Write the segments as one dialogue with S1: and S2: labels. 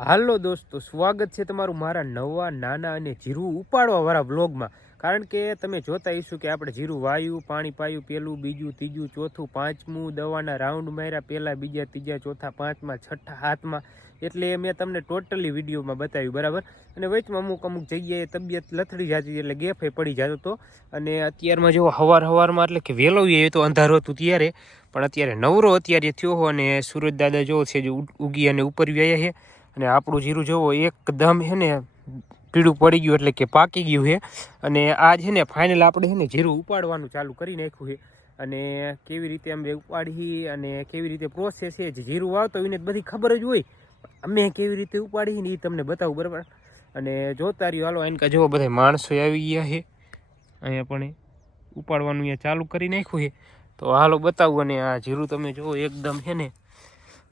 S1: હાલો દોસ્તો, સ્વાગત છે તમારું મારા નવા, નાના અને જીરું ઉપાડવા વાળા બ્લોગમાં કારણ કે તમે જોતા હશો કે આપણે જીરું વાયું, પાણી પાયું, પેલું, બીજું, ત્રીજું, ચોથું, પાંચમું, દવાના રાઉન્ડ માર્યા પહેલા બીજા, ત્રીજા, ચોથા, પાંચમા, છઠ્ઠા, હાથમાં. એટલે મેં તમને ટોટલી વિડીયોમાં બતાવ્યું, બરાબર? અને વચમાં અમુક અમુક જગ્યાએ તબિયત લથડી જતી એટલે ગેફે પડી જતો હતો. અને અત્યારમાં જો હવાર હવારમાં, એટલે કે વહેલો એ તો અંધારો હતું ત્યારે, પણ અત્યારે નવરો અત્યારે થયો અને સુરજ દાદા જો છે જે ઉગી અને ઉપર વ્યાયા છે. અને આપણું જીરું જુઓ એકદમ છે ને પીળું પડી ગયું એટલે કે પાકી ગયું છે. અને આ છે ને ફાઇનલ આપણે છે ને જીરું ઉપાડવાનું ચાલુ કરી નાખ્યું છે. અને કેવી રીતે અમે ઉપાડી અને કેવી રીતે પ્રોસેસ છે, જે જીરું વાવતો એને બધી ખબર જ હોય. અમે કેવી રીતે ઉપાડી ને એ તમને બતાવું, બરાબર? અને જોતા રહ્યું, હાલો, એનકા જુઓ બધા માણસો આવી ગયા છે. અહીંયા પણ ઉપાડવાનું અહીંયા ચાલુ કરી નાખ્યું છે. તો હાલો, બતાવું અને આ જીરું તમે જુઓ એકદમ છે ને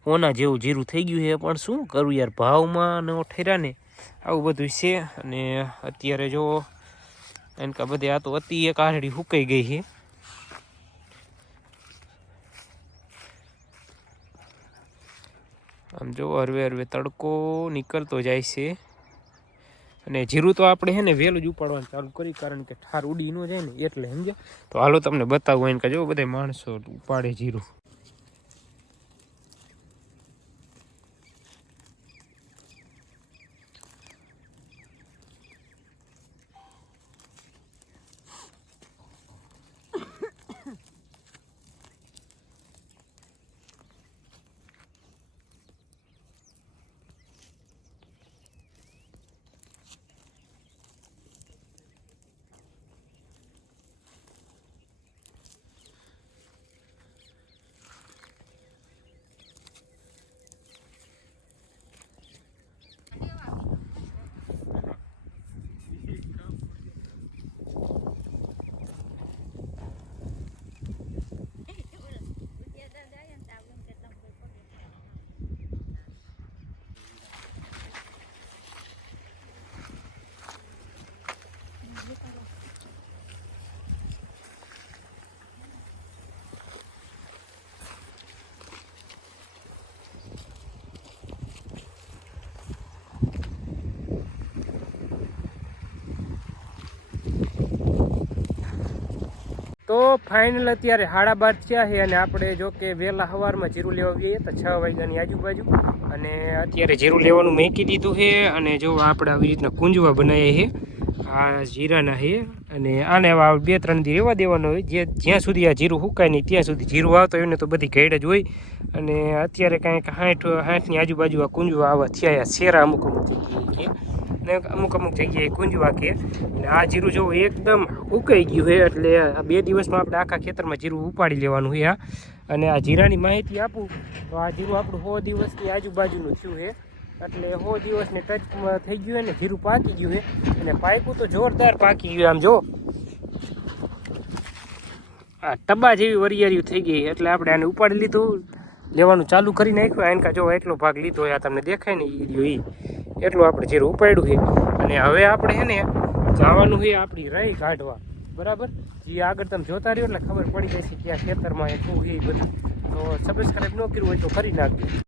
S1: ઓના જેવું જીરું થઈ ગયું છે. પણ શું કરું યાર? ભાવમાં ને ઠેરા ને. આવું બધું છે. અને અત્યારે જો એનકા બધે આ તો અતિ એક આરડી સુકાઈ ગઈ છે. આમ જો હરવે હરવે તડકો નીકળતો જાય છે. અને જીરું તો આપણે છે ને વહેલું જ ઉપાડવાનું ચાલુ કરી, કારણ કે ઠાર ઉડી ન જાય ને, એટલે સમજે તો હાલો તમને બતાવું એને કે જો બધા માણસો ઉપાડે જીરું. તો ફાઇનલ અત્યારે હાડા બાર થયા છે અને આપણે જો કે વહેલા સવારમાં જીરું લેવા ગઈએ તો છ વાગ્યાની આજુબાજુ. અને અત્યારે જીરું લેવાનું મેકી દીધું છે અને જો આપણે આવી રીતના કુંજવા બનાવીએ છે આ જીરાના છે અને આને બે ત્રણ દી રહેવા દેવાનો હોય. જે જ્યાં સુધી આ જીરું સુકાય નહીં, ત્યાં સુધી જીરું આવતો હોય ને તો બધી ઘેડ જ હોય. અને અત્યારે કાંઈક હાંઠ, હાંઠની આજુબાજુ આ કુંજવા આવા થયા શેરા અમુક અમુક જગ્યાએ ને અમુક અમુક જગ્યાએ કુંજવા કે. અને આ જીરું જો એકદમ ઉકાઈ ગયું છે, એટલે બે દિવસમાં આપણે આખા ખેતરમાં જીરું ઉપાડી લેવાનું હોય આ. અને આ જીરાની માહિતી આપું. તો આ જીરું આપણું સો દિવસની આજુબાજુનું થયું છે. એટલે હો દિવસને ટચમાં થઈ ગયું છે ને જીરું પાકી ગયું છે. અને પાકું તો જોરદાર પાકી ગયું આમ જો. આ ટબા જેવી વરિયાળીઓ થઈ ગઈ એટલે આપણે આને ઉપાડી લીધું. લેવાનું ચાલુ કરી નાખ્યું. એનકા જો એટલો ભાગ લીધો હોય, આ તમને દેખાય ને એ રહ્યો એ એટલું આપણે જીરું ઉપાડ્યું છે. અને હવે આપણે છે ને જવાનું છે આપણી રહી કાઢવા. બરાબર? જે આગળ તમે જોતા રહ્યો એટલે ખબર પડી જશે કે આ ખેતરમાં એ શું એ બધું. તો સબસ્ક્રાઈબ ન કર્યું હોય તો કરી નાખજો.